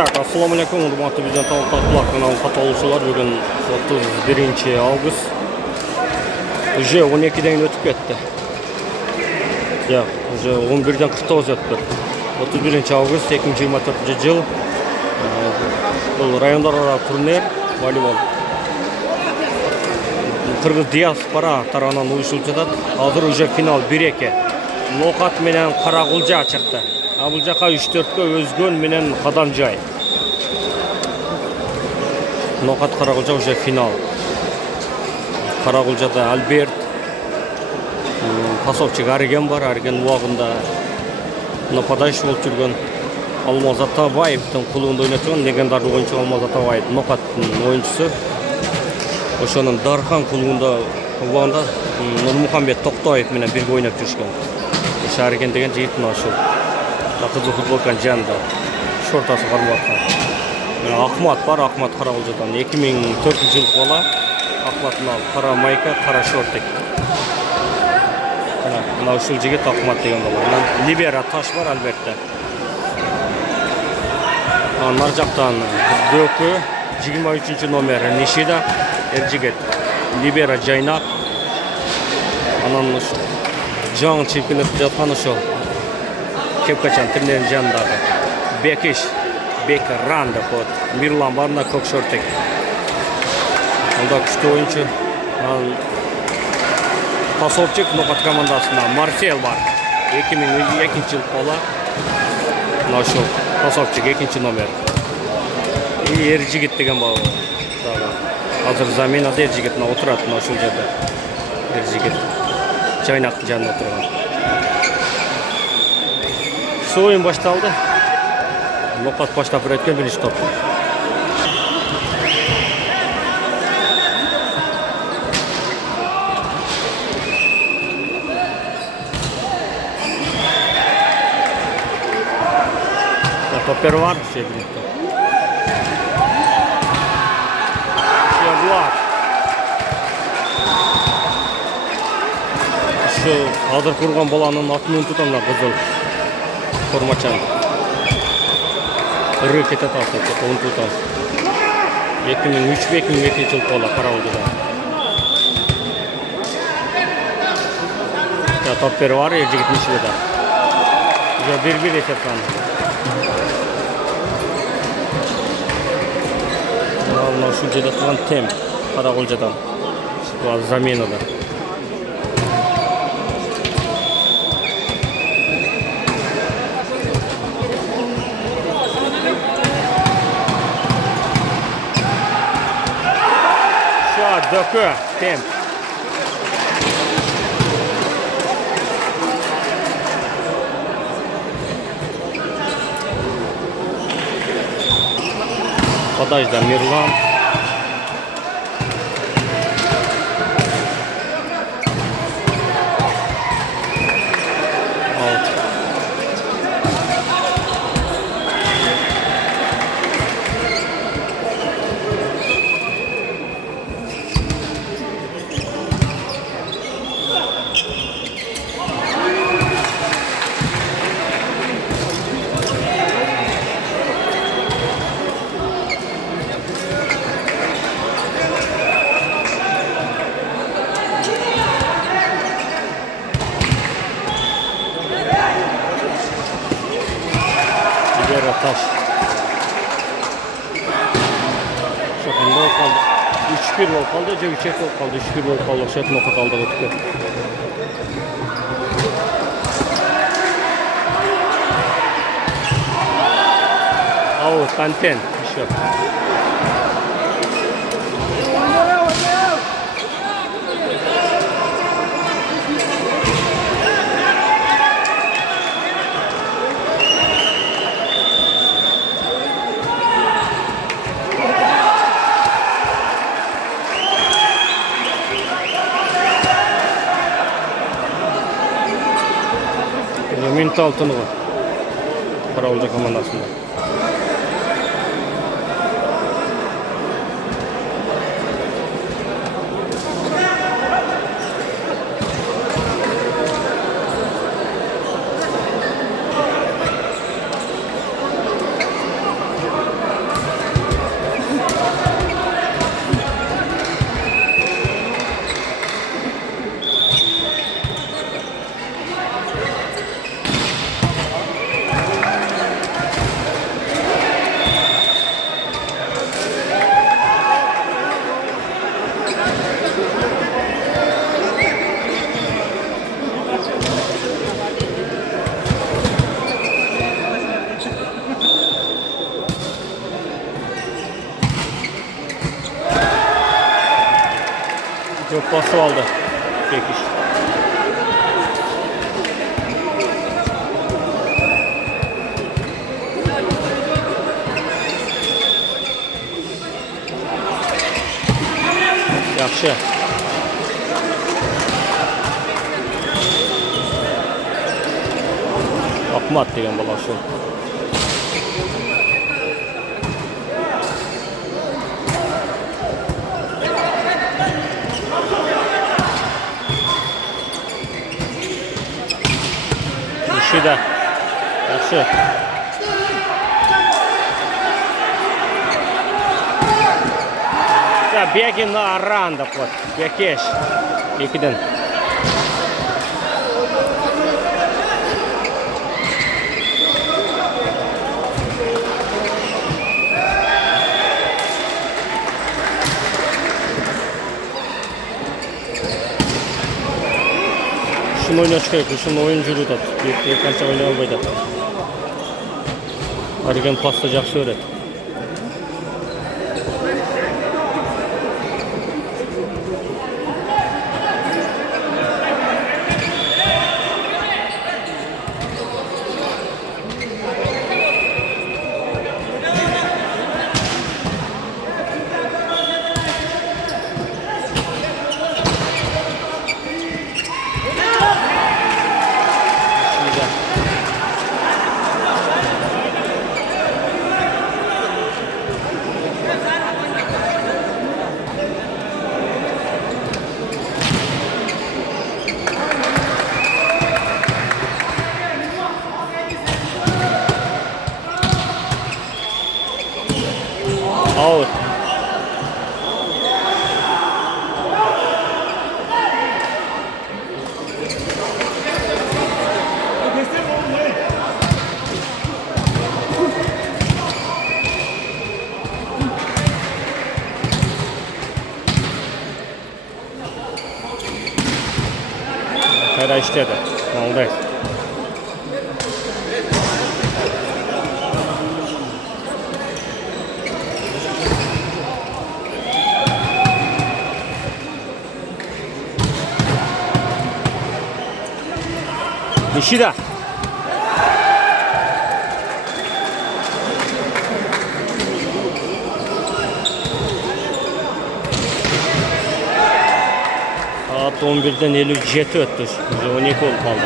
Так, assalomu alaykum, hurmatli bizden Tavuklar kanalı katılışçılar. Bugün 31 avgust. Уже 12'den ötüp ketdi. Ya, уже 11'den 49 ötüp. 31 avgust 2024 yıl. Bu rayonlararo turnir voleybol. Kırgız diaspora tarafından uyuşulып жатат. Hazır уже final 1-2. Nokat menen Karagulja çıktı. Бұл жаққа 3-4-ке өзгөн менен Кадамжай. Ноқат Карагулжа уже финал. Карагулжада Альберт, пасовчик Арген бар. Арген уағында нападающий болып жүрген Алмаз Атабаевтың клубында ойнап жүрген легендарный ойыншы Алмаз Атабаев. Ноқаттың ойыншысы. Ошонун Дархан клубында уағында Нурмухамбет Тоқтоев менен бирге ойнап жүрүшкөн. Ошо Арген деген жигиттин ашы. Қызыл футболкан жанында шортасы бармаққа. Ахмат бар, Ахмат Карагулжадан 2004 жыл бола. Ахматтың алып қара майка, қара шортик. Мына ушул жигит Ахмат деген бола. Либера Таш бар Альбертте. Нар жақтан Дөкө 23 номер Нишида жигит. Либера Жайнак. Анан жаңы чемпионатта жаткан ошол Кепкачан тренерин жанындагы Бекиш, Бека Ранда код. Мирлан барына көк шортек. Онда күчтүү ойынчу. Пасовчик Ноқат командасында Марсел бар. 2002 жыл бола. Ошол пасовчик 2 номер. И Эржигит деген бар. Азыр заменада Эржигитне отурат ошол жерде. Эржигит Жайнактын жанында отурган. Şu oyun başlandı. Nokat başta bırakırken birinci top. Toper var. Şey birinci top. Şevlar. Şu hazır kurgan bolanın atını tutanlar kızıl. Формачан. Рык это так, это он тут. 2003-2002 жыл бола Карагулжада. Ya Toper var ya жигит Нишида. Уже 1-1 эсептен. Мына ушул жерде турган Тем Карагулжадан. Бул заменада. Dökü, Tem. Подажда Мирлан. Taş. Şokunda kaldı. 3-1 kaldı. Cevçek kaldı. 3-1 kaldı. Şet Nokat aldı. Au, Kanten. Şu. Minut altını var. Karagulja komandasında. basıp aldı. Bekiş. Yaxşı. Akmat degan bola şu. Nishida. Yaxşı. Ya Begin aranda pot. Bekeş. 2'den. Şunu oynaş gerek. Şunu oyunculuğu da. Bir kança oynayalmaydı. Arigen pasta жақсы öğret. Out. Hayra işledi. Молодец. Nishida. Saat 11'den 57 öttü. 12 oldu kaldı.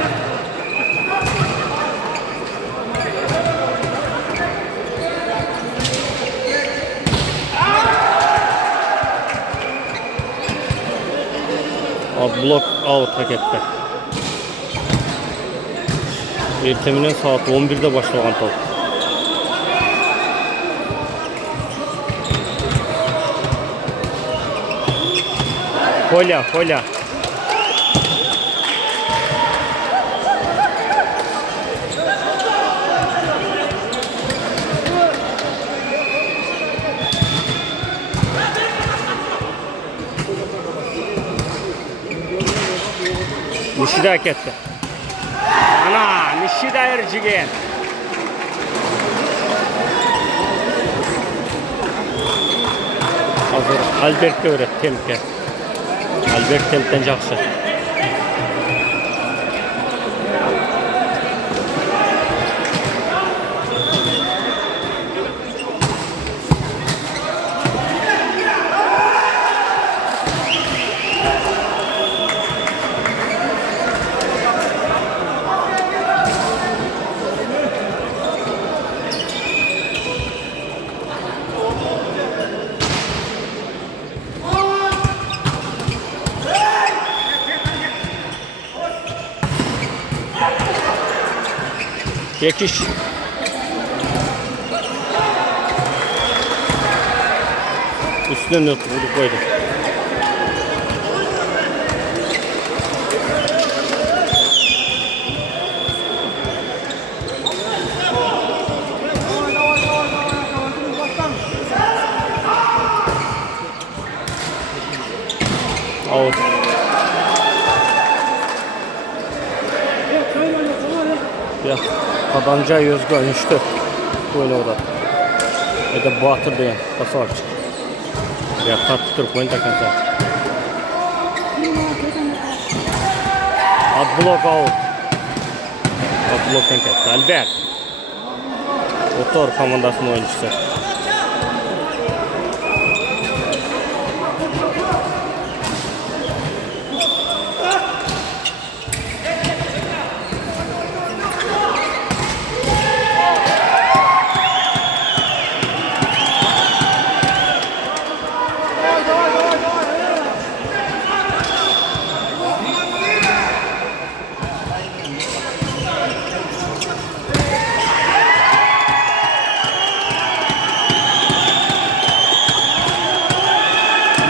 Blok out hareketler. Erteminen saat 11'de başlayan top. Kolya. Nishida hareketler. Ana Nishida erjigen. Hazır Albert'e öğret tempke. Albert tempten жақсы. Yekiş. Üstüne not vurup koydu. Out. Ya Kadanca Özgür önüştü. Böyle orada. Ya da Batır diyen kasavçı. Ya tatlı Türk oyun takan zaten. Atblok out. Atblokdan ketdi. Albert. Otor komandasının oyuncusu.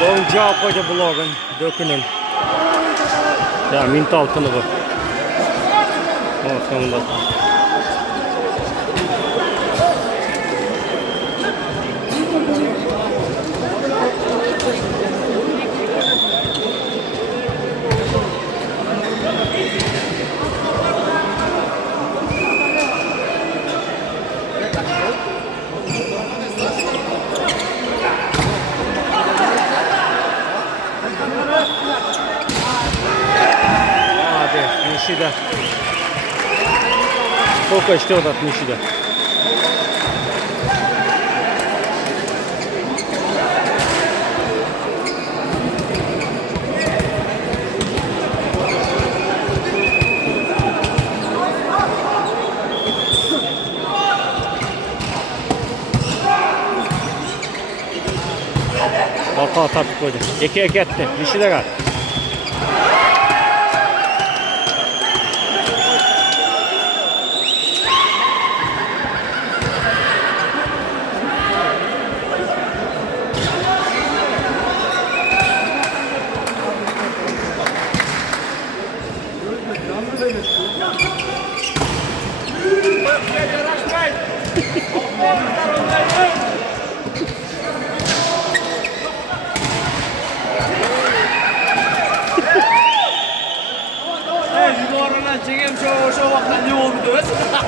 Long job koca blogun dökünün. Ya minta altını bu. Evet sonunda. Nishida. Сколько ждет от Nishida? Ortağa tartib qo'ydi. 2'ye ketdi. Nishidaga.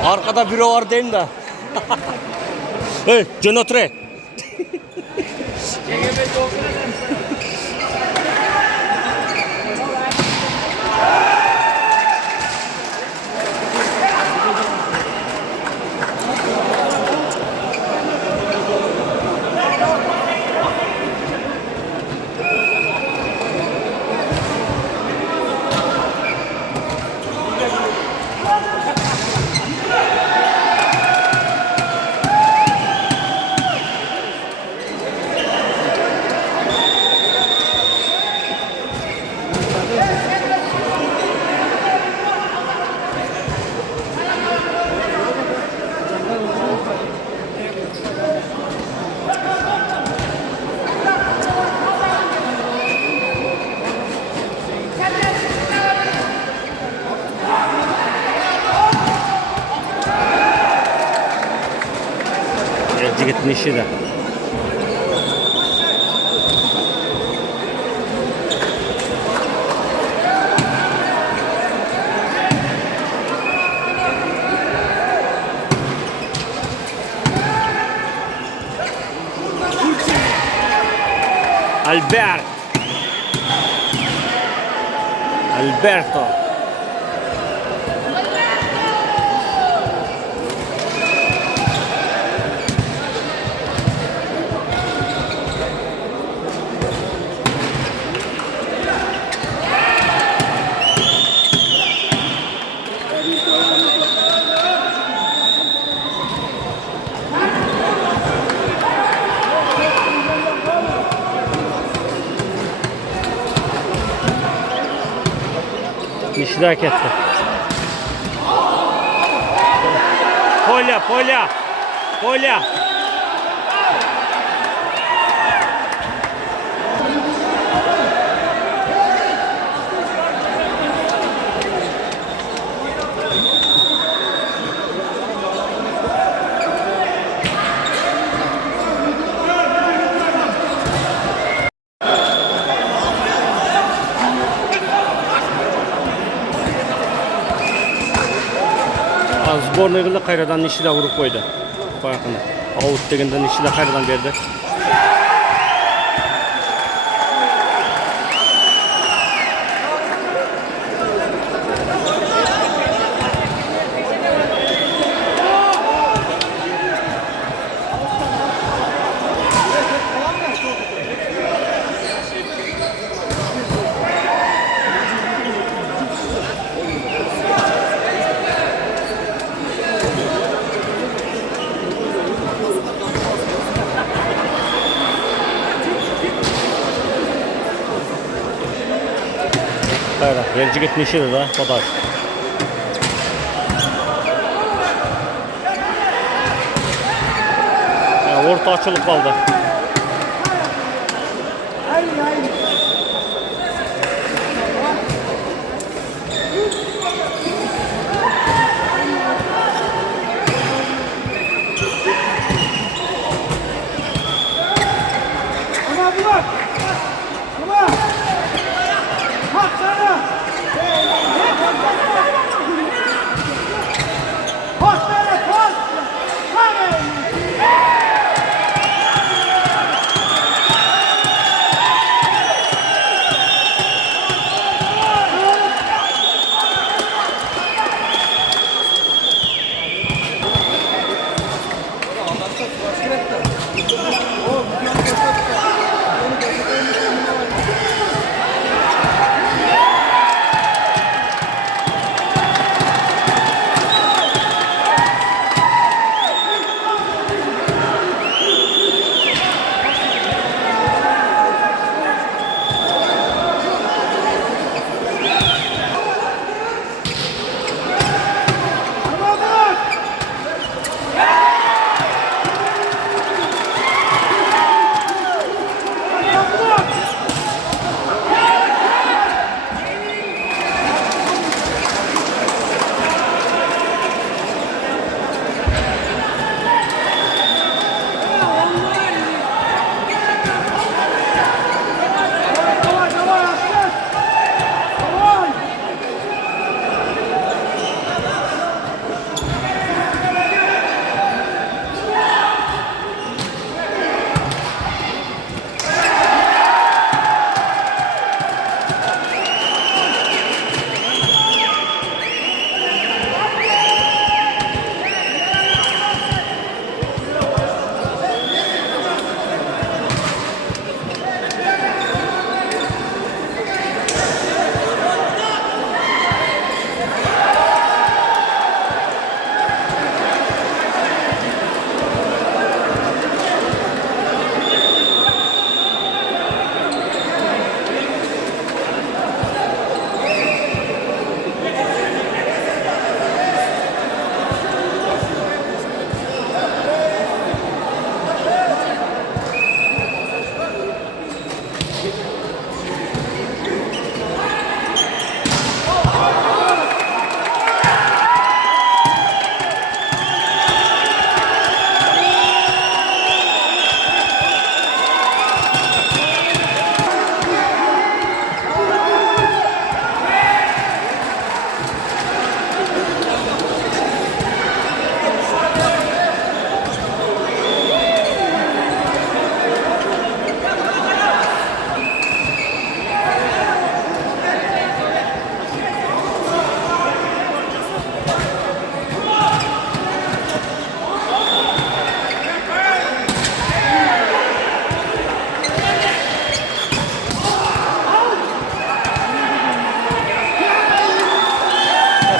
Arkada biri var değil de. Hey, Jonotre. Jigit Nishida. Alberto. Nishida ketdi. Polya. Sbornoy qildi, qayradan Nishida urib qo'ydi. Qo'yaqini. Out deganda Nishida qayradan berdi. Hayır, her jigit neşedi da podaş. Orta açılıp kaldı.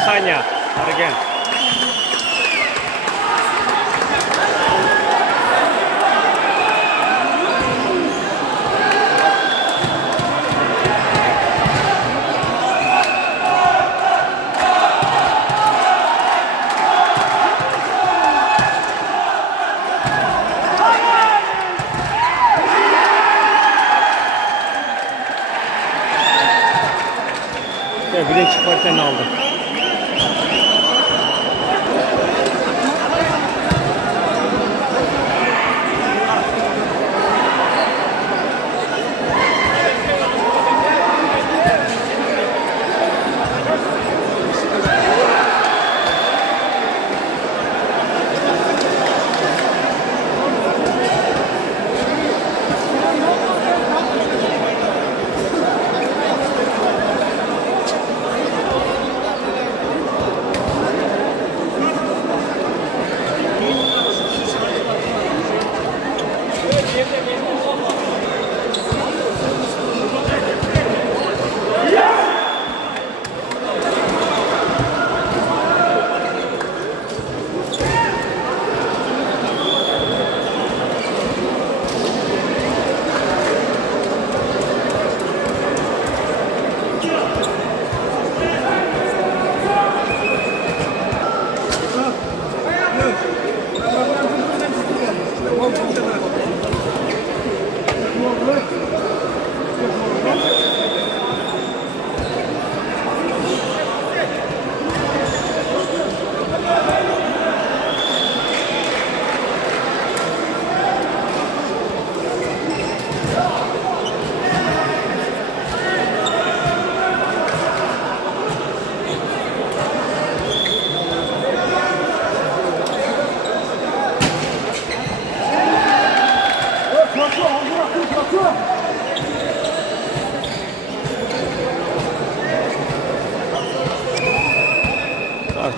Sanya, again. Birinci partiden aldı.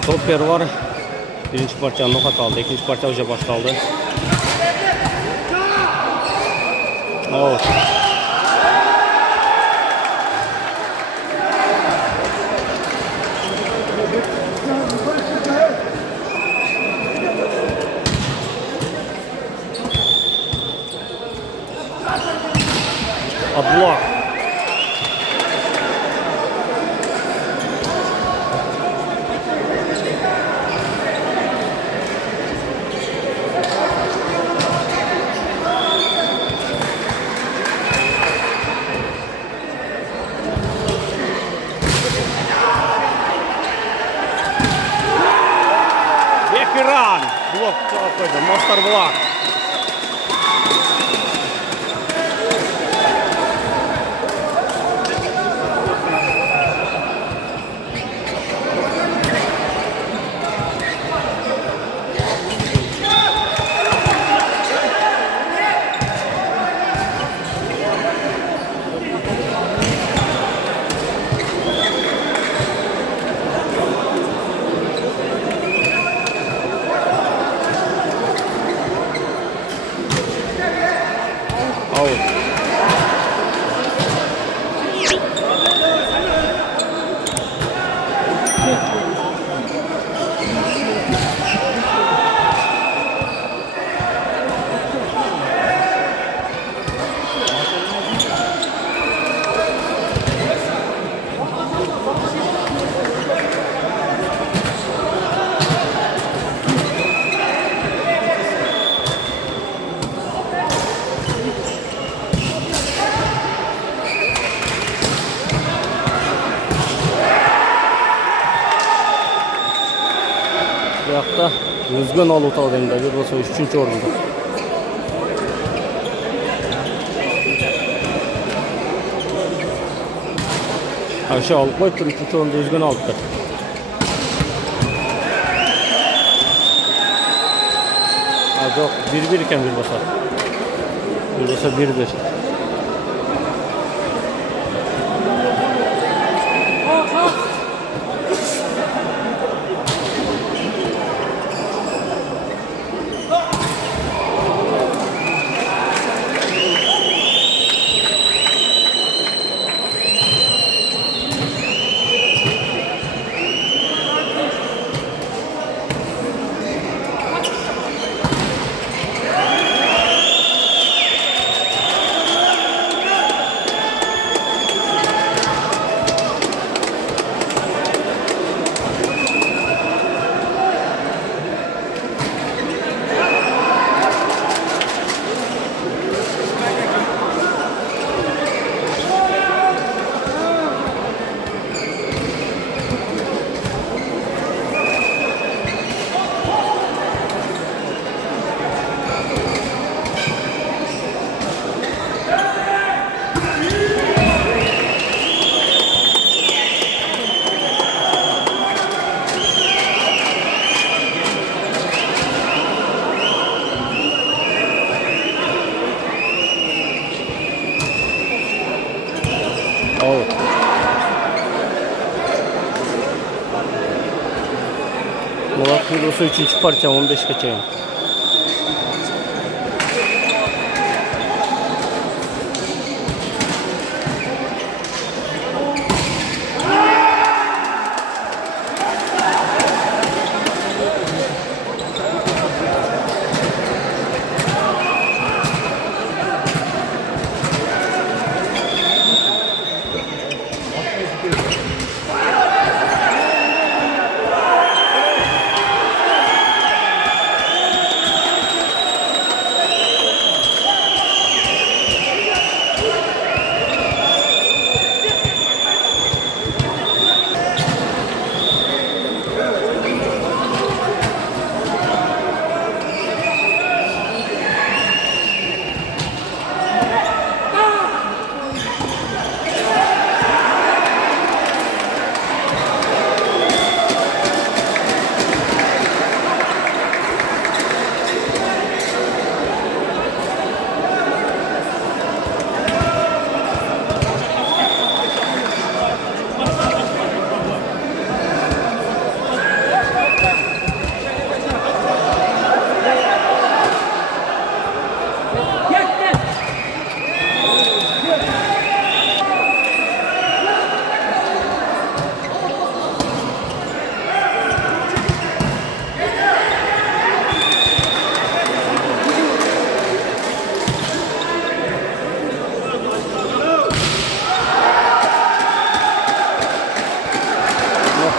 Topper var. Birinci parça nokat aldı. İkinci parça уже başlandı. Out. Abdullah. Bekiran. Blok cevap koydu. Master blok. Out. Bu yakta Özgün Alutağ deminde bir olsa 3. orunda. Aşağı alıp koyup 3. orunda Özgün Alutağ. Yok 1-1 iken bir basar. Bir basa 1-1. Out. Murat Kulosu 3. parça 15 geçeyim.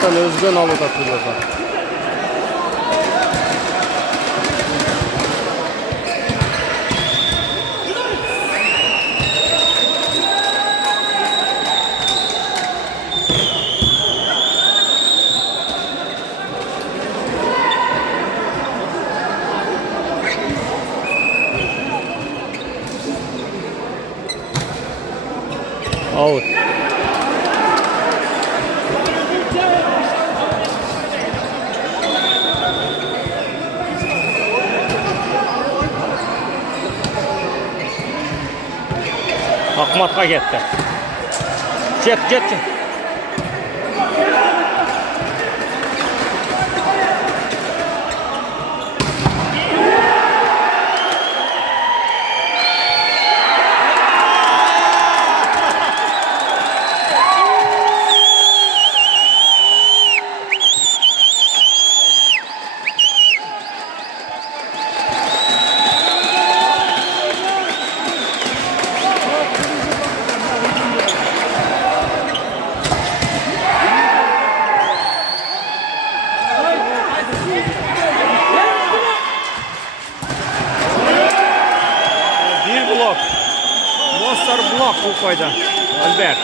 jaqdan özgön alıp atılsa. Out. Akmat'a gitti. Jet. Bir blok. Monster blok bu koyda. Albert.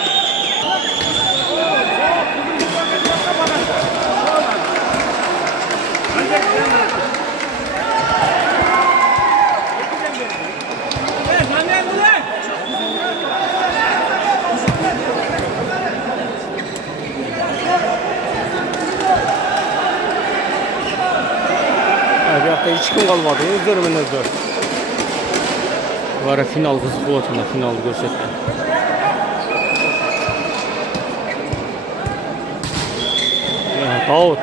Bir hafta hiç kim kalmadı. Özür. Bu ara final kızı bu atında. Final görsetken. Out.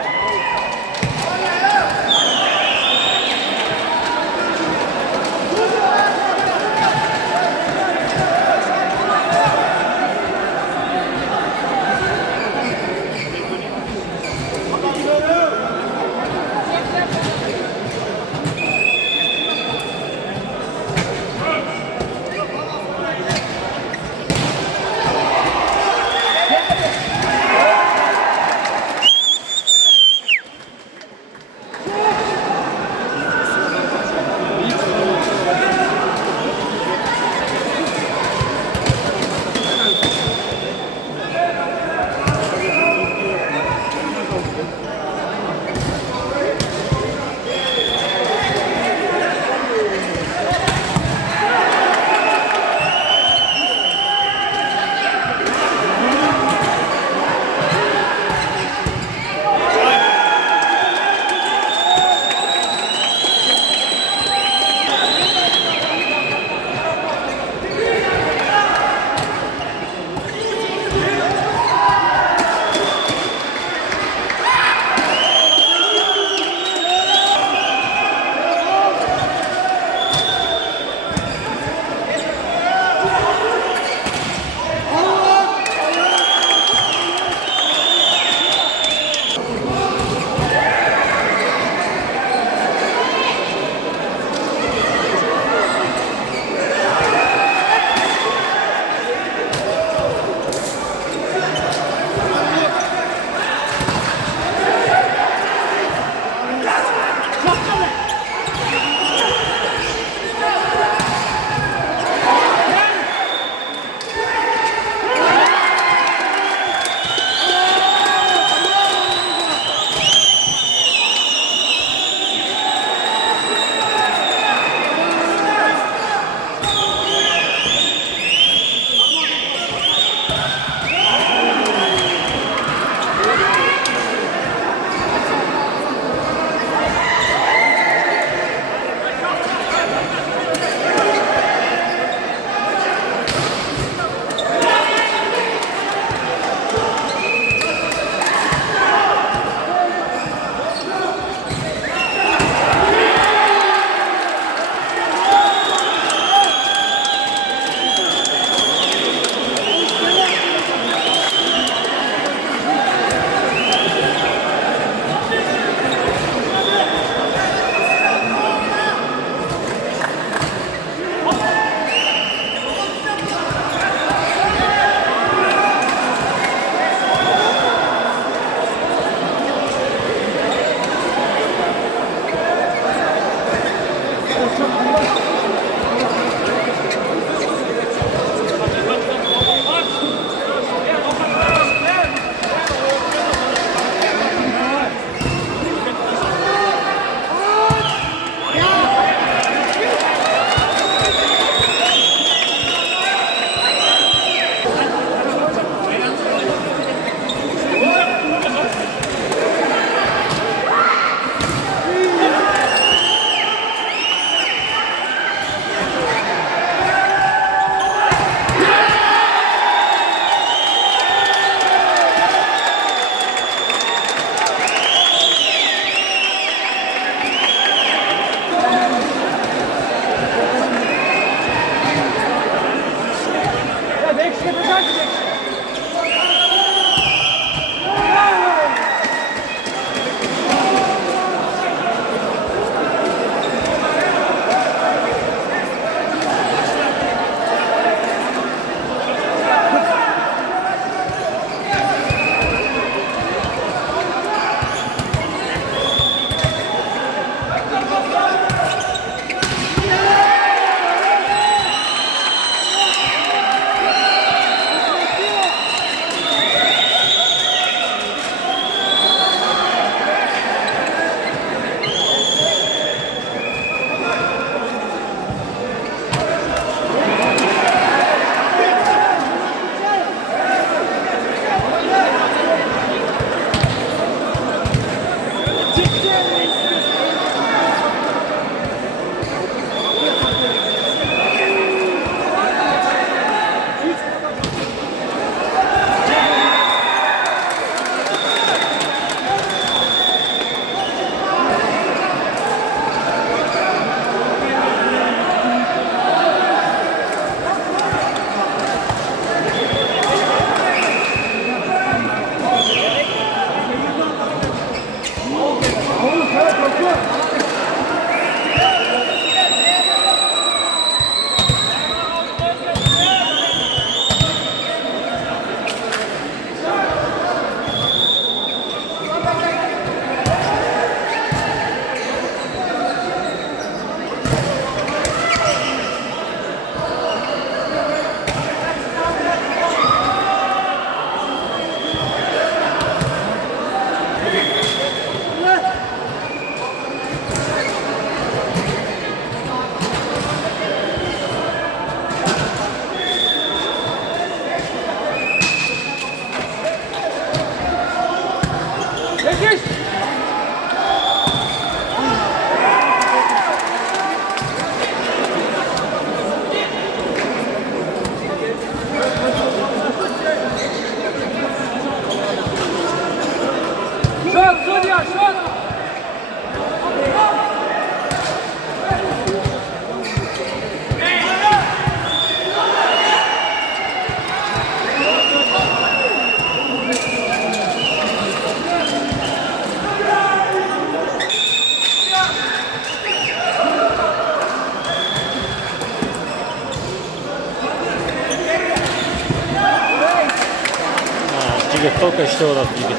Rastavka ishlayapti yigit.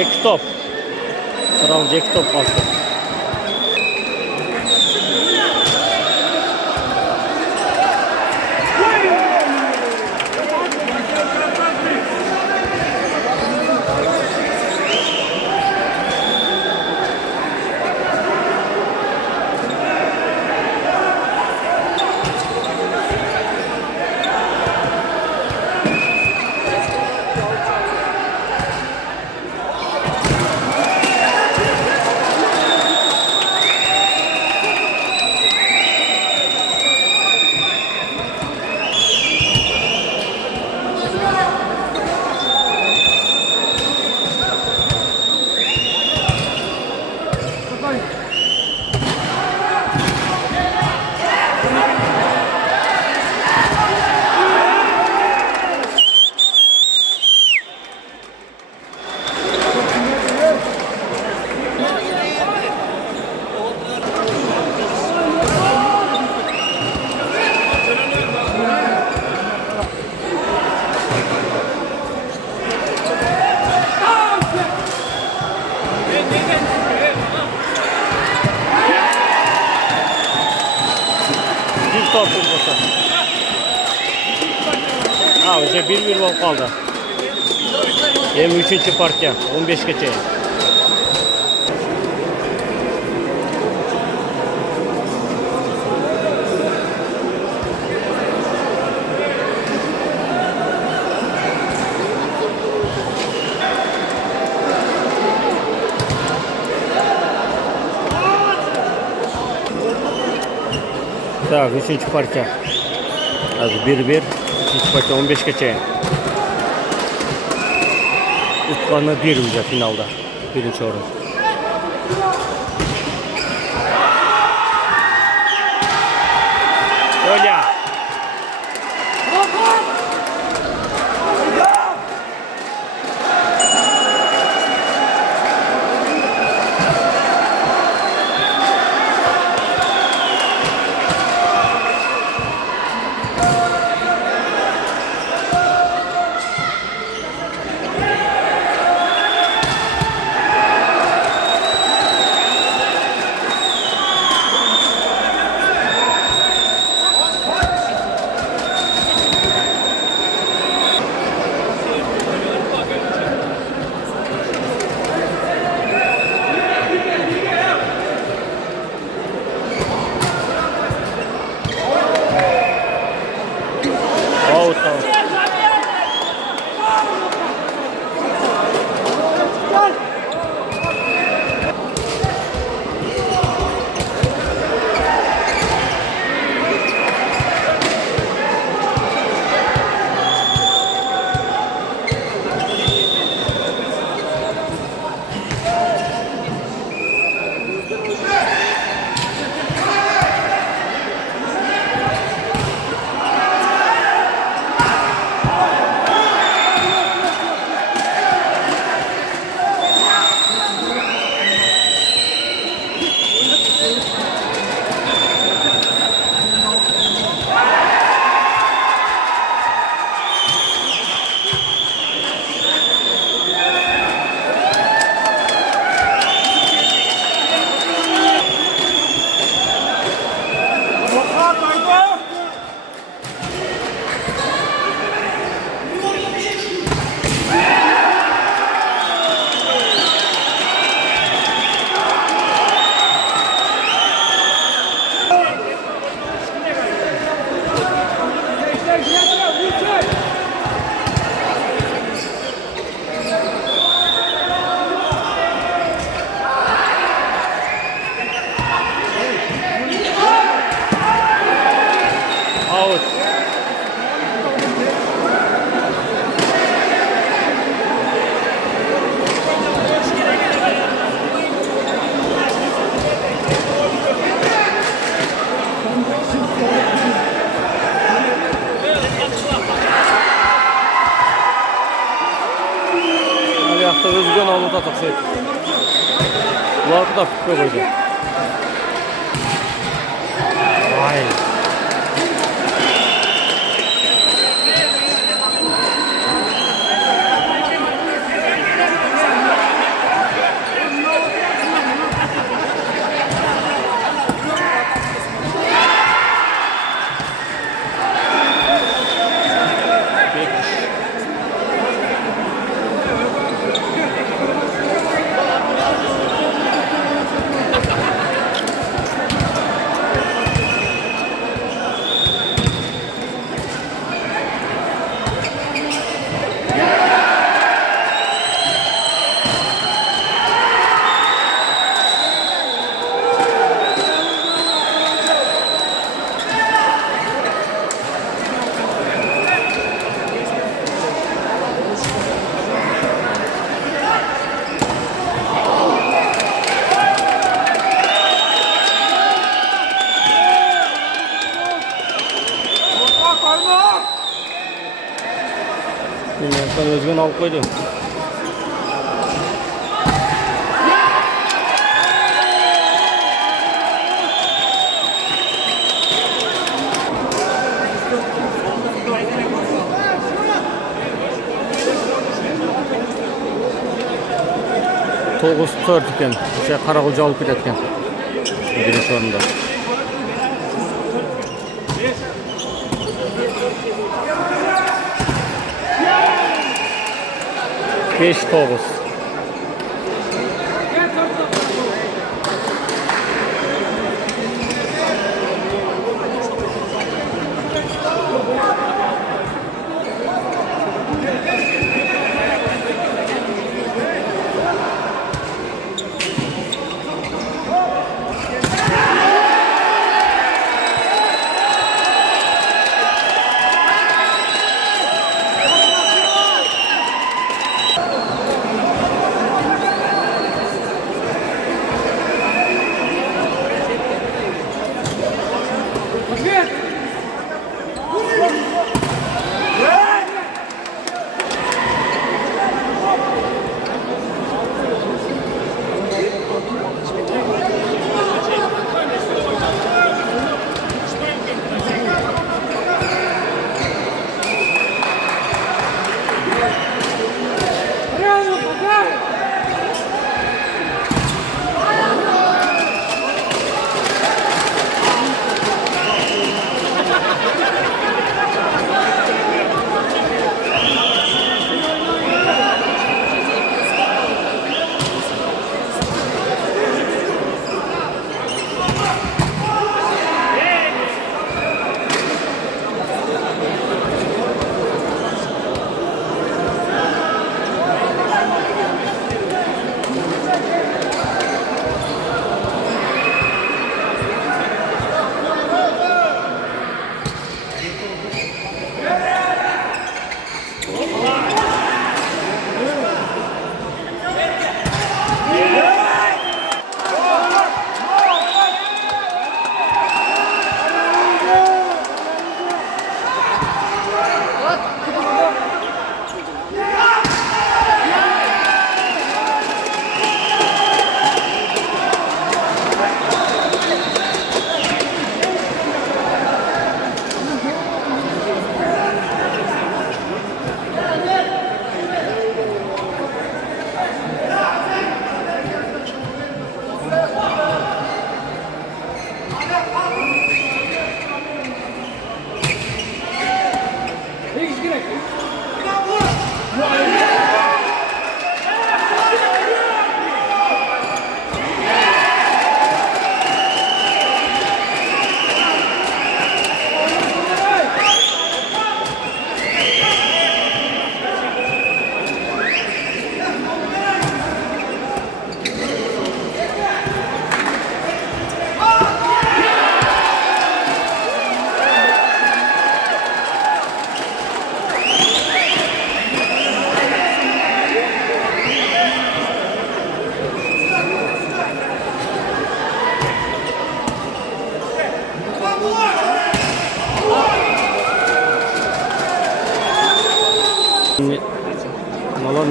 İki top. Round iki top kaldı. Bir top vurması. Ha, işte 1-1 bol kaldı. 23. parke, 15 geçe. Так, 3. parke. Az 1-1. 3. parke 15 geçe. Utkan'ı bir önce finalda. Birinci orun. Öyle. болот окшойт. Буларды да бүтпөй койду. Ай. Sen özgün alıp koydu. Toğuz 4 iken, Karakoca alıp giderken. Birinci orunda. 5-9.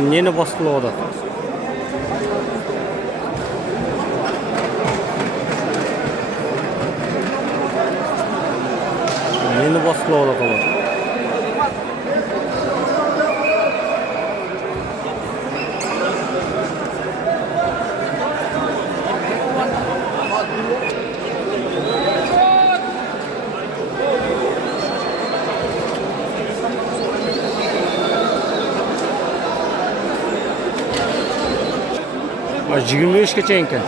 Neni bastılıyor da? кылып атат алар. Aa, 25 geçen ekan.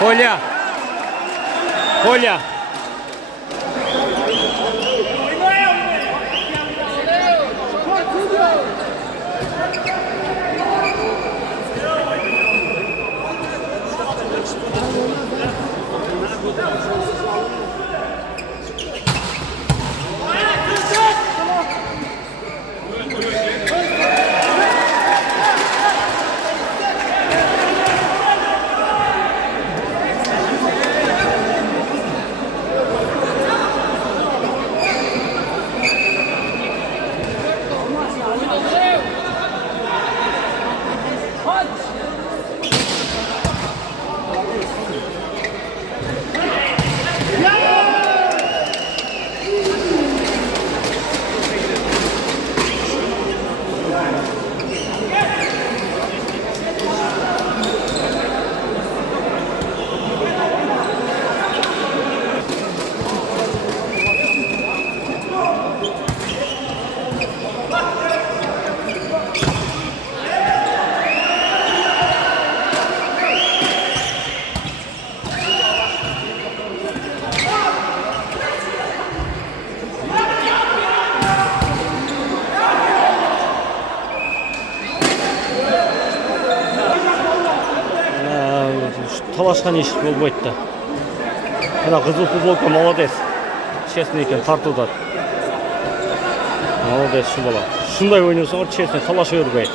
Kolya. Kolya. Талашқан еш болбайды да. Мына қызыл футболка молодец. Честный екен, тартылды. Молодец шу бала. Шундай ойнаса, честный талаша өрбей.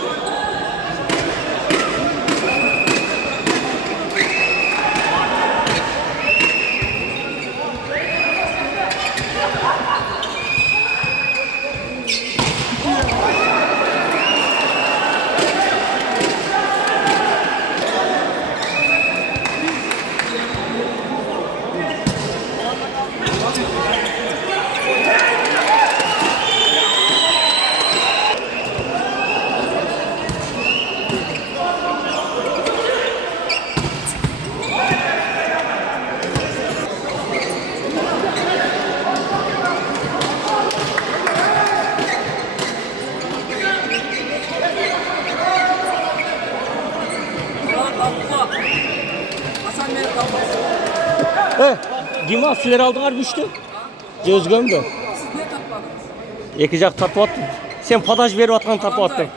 Димас, сілер алдыңар бүшті? Же өзгем бі? Siz ne tatmadınız? Екі жақ тартып аттың. Сен подаж беріп атқан тартып аттың.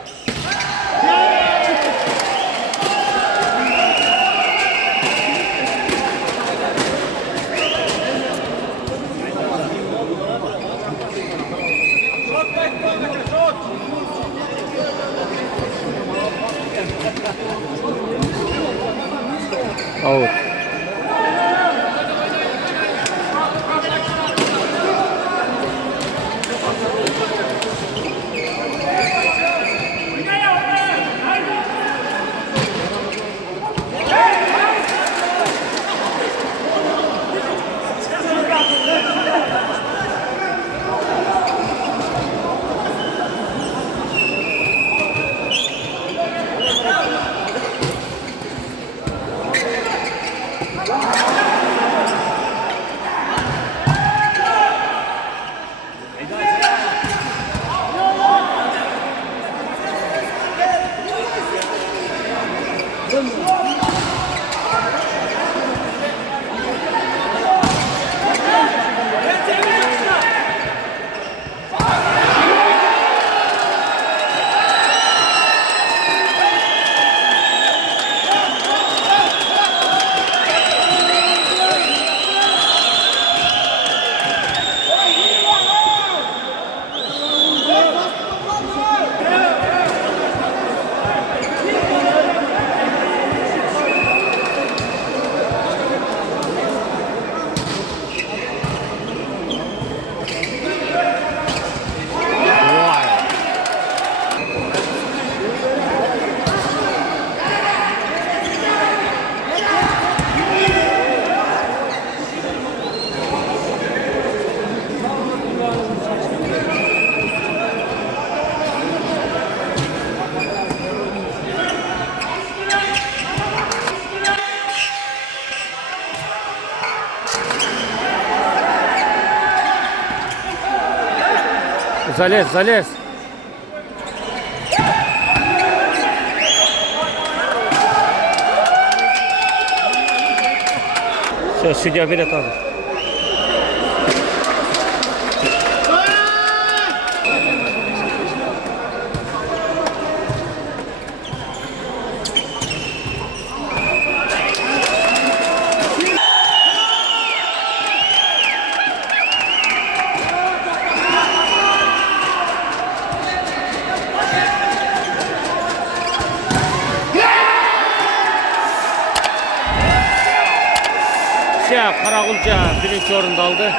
Залез, залез. Все, судья берет азыр. Karagulca birinci orunda aldı.